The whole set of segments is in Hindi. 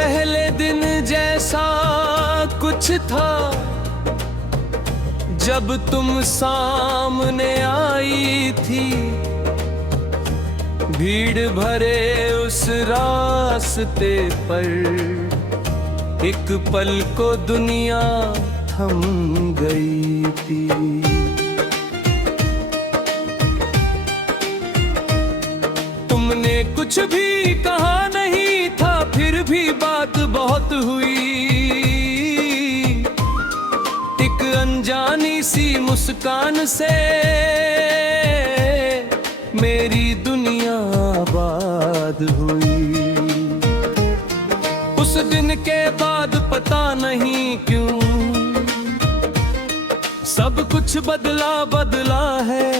पहले दिन जैसा कुछ था जब तुम सामने आई थी। भीड़ भरे उस रास्ते पर एक पल को दुनिया थम गई थी। तुमने कुछ भी कहा नहीं था, फिर भी बात बहुत हुई। एक अनजानी सी मुस्कान से मेरी दुनिया आबाद हुई। उस दिन के बाद पता नहीं क्यों सब कुछ बदला बदला है।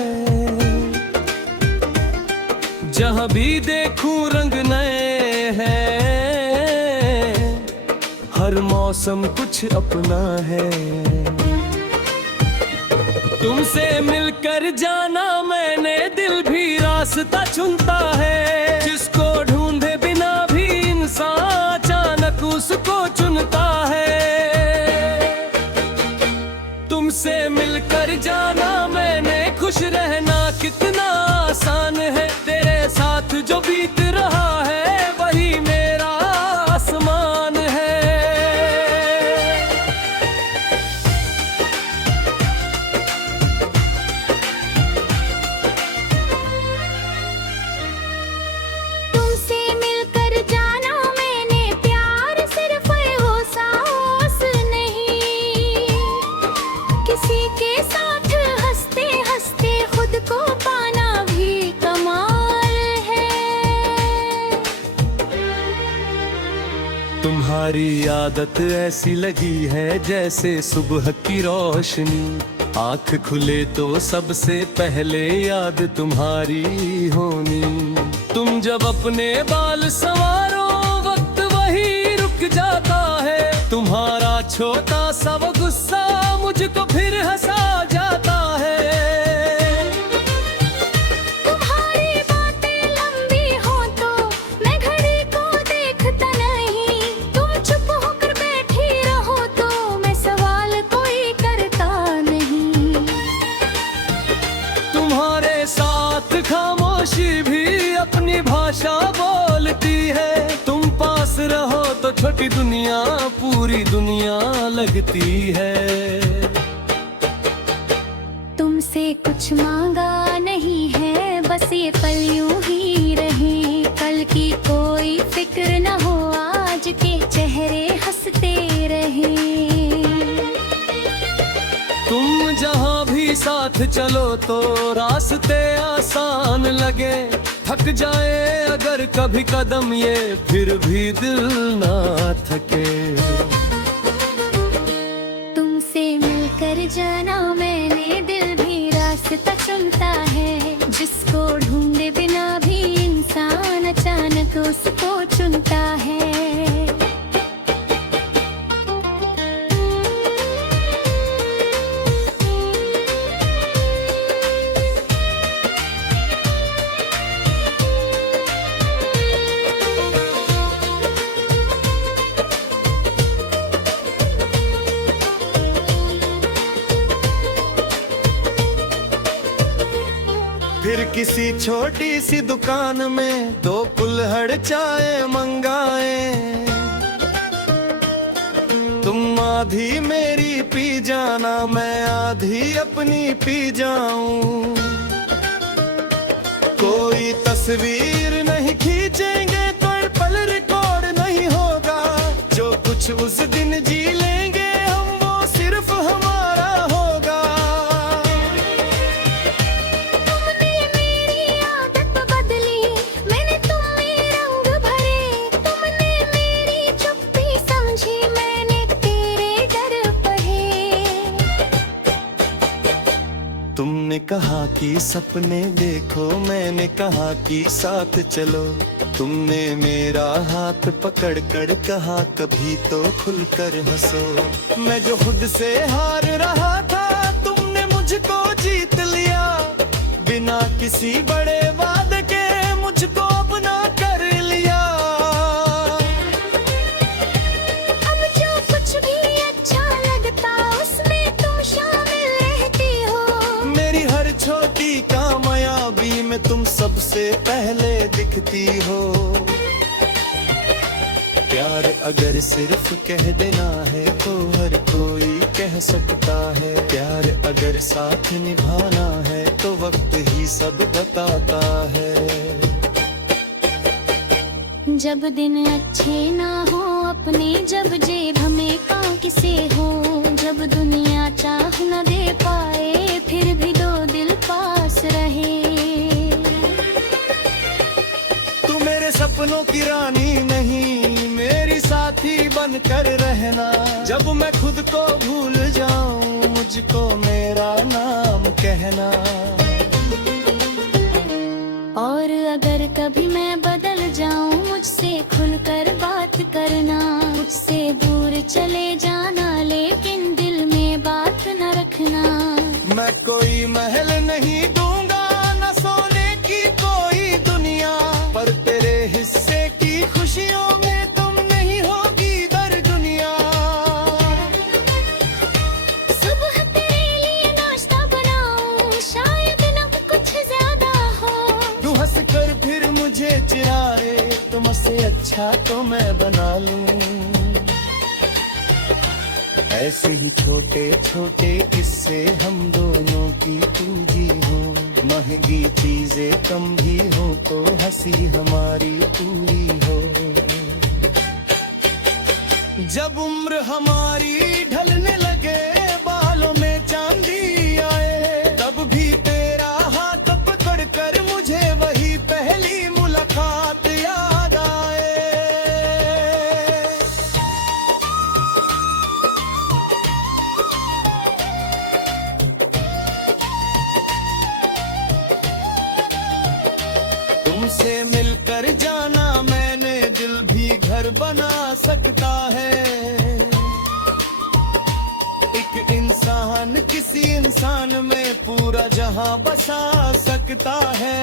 जहाँ भी देखूं रंग नए हैं, हर मौसम कुछ अपना है। तुमसे मिलकर जाना मैंने, दिल भी रास्ता चुनता है। जिसको ढूंढे बिना भी इंसान अचानक उसको चुनता है। तुमसे मिलकर जाना मैंने, खुश रहना कितना आसान है। तेरे साथ जो बीत रहा है वही मेरा आसमान है। तुमसे मिलकर जाना मैंने, प्यार सिर्फ एहसास नहीं। किसी के साथ हंसते हंसते खुद को पाना भी कमाल है। तुम्हारी आदत ऐसी लगी है जैसे सुबह की रोशनी। आँख खुले तो सबसे पहले याद तुम्हारी होनी। तुम जब अपने बाल संवारो वक्त वही रुक जाता है। तुम्हारा छोटा सा वो गुस्सा मुझको फिर हंसा जाता है। तुम्हारी बातें लंबी हो तो मैं घड़ी को देखता नहीं। तुम चुप होकर बैठी रहो तो मैं सवाल कोई करता नहीं। तुम्हारे साथ खामोशी भी अपनी भाषा बोलती है। तुम पास रहो तो छोटी दुनिया पूरी दुनिया लगती है। तुमसे कुछ मांगा नहीं है, बस ये पल यूं ही रहे। कल की कोई फिक्र न हो, आज के चेहरे हंसते रहे। तुम जहाँ भी साथ चलो तो रास्ते आसान लगे। थक जाए अगर कभी कदम ये फिर भी दिल ना थके। तुमसे मिलकर जाना मैंने, दिल भी रास्ता चुनता है। जिसको ढूंढे बिना भी इंसान अचानक उसको चुनता है। फिर किसी छोटी सी दुकान में दो कुल्हड़ चाय मंगाए। तुम आधी मेरी पी जाना, मैं आधी अपनी पी जाऊं। कोई तस्वीर नहीं खींचेंगे, कोई पल रिकॉर्ड नहीं होगा। जो कुछ उस दिन जी लेंगे हम, वो सिर्फ हमारा होगा। तुमने मेरी आदत बदली, मैंने तुम में रंग भरे। तुमने मेरी चुप्पी समझी, मैंने तेरे डर पढ़े। तुमने कहा कि सपने देखो, मैंने कहा कि साथ चलो। तुमने मेरा हाथ पकड़ कर कहा कभी तो खुलकर हंसो। मैं जो खुद से हार रहा था, तुमने मुझको जीत लिया। बिना किसी बड़े वादे के मुझको अपना कर लिया। में तुम सबसे पहले दिखती हो। प्यार अगर सिर्फ कह देना है तो हर कोई कह सकता है। प्यार अगर साथ निभाना है तो वक्त ही सब बताता है। जब दिन अच्छे ना हो अपने, जब जेब में कांक से हो, जब दुनिया चाह न दे पाए फिर भी दो दिल पास रहे। तू मेरे सपनों की रानी नहीं, मेरी साथी बनकर रहना। जब मैं खुद को भूल जाऊं मुझको मेरा नाम कहना। और अगर कभी मैं बदल जाऊं मुझसे खुलकर बात करना। मुझसे दूर चले जाना लेकिन दिल में बात न रखना। मैं कोई महल नहीं दूंगा न सोने की कोई दुनिया, पर तेरे हिस्से की खुशियों में तुम नहीं होगी दर दुनिया। सुबह तेरे लिए नाश्ता बनाऊं शायद नम कुछ ज्यादा हो। तू हंस कर फिर मुझे चिढ़ाए तुमसे अच्छा तो मैं बना लूं। ऐसे ही छोटे छोटे किस्से हम दोनों की पूंजी हो। महंगी चीजें कम भी हो तो हंसी हमारी पूरी हो। जब उम्र हमारी ढलने लगे बालों में चांदी आए, तब भी तेरा हाथ पकड़ कर मुझे वही पहली मुलाकात याद आए। तुमसे मिलकर जाना मैंने दिल भी घर बना सकता है। एक इंसान किसी इंसान में पूरा जहां बसा सकता है।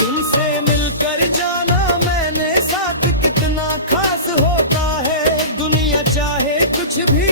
तुमसे मिलकर जाना मैंने साथ कितना खास होता है। दुनिया चाहे कुछ भी